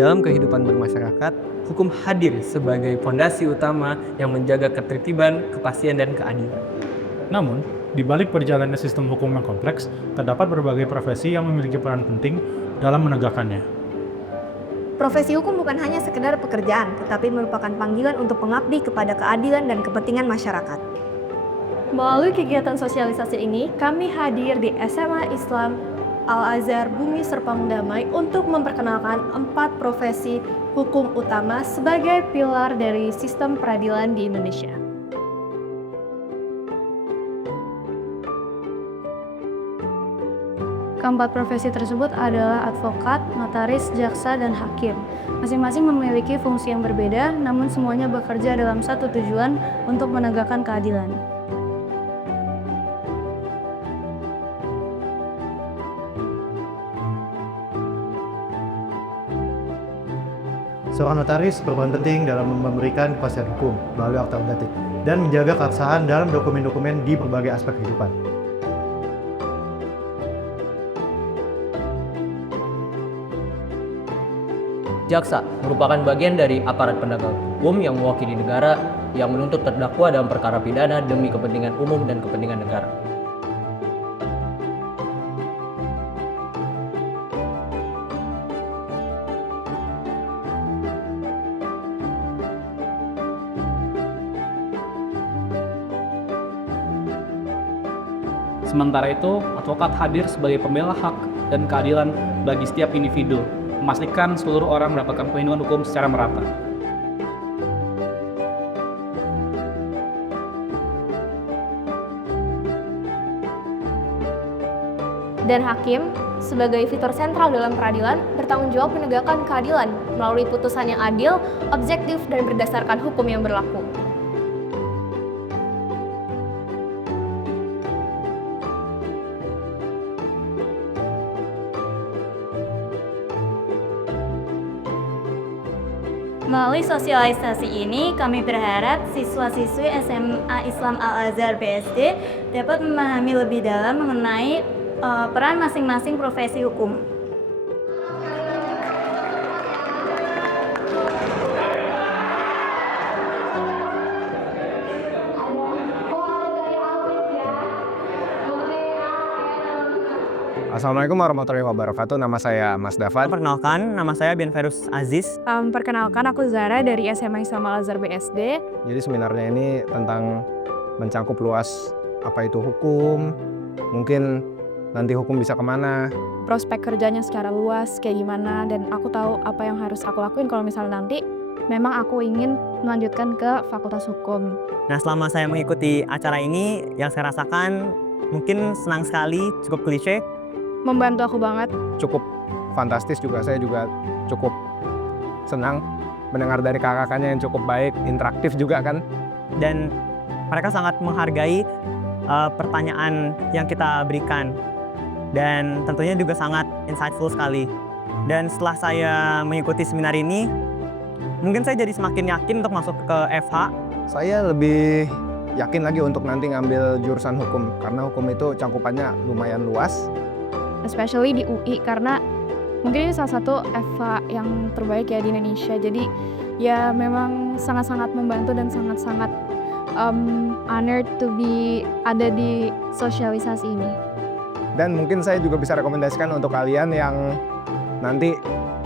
Dalam kehidupan bermasyarakat, hukum hadir sebagai fondasi utama yang menjaga ketertiban, kepastian, dan keadilan. Namun, di balik perjalannya sistem hukum yang kompleks, terdapat berbagai profesi yang memiliki peran penting dalam menegakkannya. Profesi hukum bukan hanya sekedar pekerjaan, tetapi merupakan panggilan untuk mengabdi kepada keadilan dan kepentingan masyarakat. Melalui kegiatan sosialisasi ini, kami hadir di SMA Islam Al-Azhar Bumi Serpong Damai untuk memperkenalkan 4 profesi hukum utama sebagai pilar dari sistem peradilan di Indonesia. Keempat profesi tersebut adalah advokat, notaris, jaksa, dan hakim. Masing-masing memiliki fungsi yang berbeda, namun semuanya bekerja dalam satu tujuan untuk menegakkan keadilan. Seorang notaris berperan penting dalam memberikan kepastian hukum melalui akta notatik dan menjaga keabsahan dalam dokumen-dokumen di berbagai aspek kehidupan. Jaksa merupakan bagian dari aparat penegak hukum yang mewakili negara yang menuntut terdakwa dalam perkara pidana demi kepentingan umum dan kepentingan negara. Sementara itu, advokat hadir sebagai pembela hak dan keadilan bagi setiap individu, memastikan seluruh orang mendapatkan perlindungan hukum secara merata. Dan hakim, sebagai fitur sentral dalam peradilan, bertanggung jawab menegakkan keadilan melalui putusan yang adil, objektif, dan berdasarkan hukum yang berlaku. Melalui sosialisasi ini, kami berharap siswa-siswi SMA Islam Al-Azhar BSD dapat memahami lebih dalam mengenai peran masing-masing profesi hukum. Assalamualaikum warahmatullahi wabarakatuh. Nama saya Mas Dafan. Perkenalkan, nama saya Benverus Aziz. Perkenalkan, aku Zara dari SMA Islam Al-Azhar BSD. Jadi seminarnya ini tentang mencangkup luas apa itu hukum, mungkin nanti hukum bisa kemana. Prospek kerjanya secara luas kayak gimana, dan aku tahu apa yang harus aku lakuin kalau misalnya nanti memang aku ingin melanjutkan ke Fakultas Hukum. Nah, selama saya mengikuti acara ini, yang saya rasakan mungkin senang sekali, cukup klise. Membantu aku banget. Cukup fantastis juga, saya juga cukup senang mendengar dari kakak-kakaknya yang cukup baik, interaktif juga kan. Dan mereka sangat menghargai pertanyaan yang kita berikan. Dan tentunya juga sangat insightful sekali. Dan setelah saya mengikuti seminar ini, mungkin saya jadi semakin yakin untuk masuk ke FH. Saya lebih yakin lagi untuk nanti ngambil jurusan hukum, karena hukum itu cangkupannya lumayan luas. Especially di UI, karena mungkin ini salah satu FH yang terbaik ya di Indonesia. Jadi ya memang sangat-sangat membantu dan sangat-sangat honored to be ada di sosialisasi ini. Dan mungkin saya juga bisa rekomendasikan untuk kalian yang nanti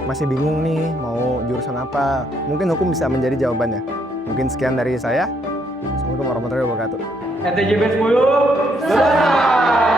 masih bingung nih mau jurusan apa, mungkin hukum bisa menjadi jawabannya. Mungkin sekian dari saya. Assalamualaikum warahmatullahi wabarakatuh. NTJB 10, selesai!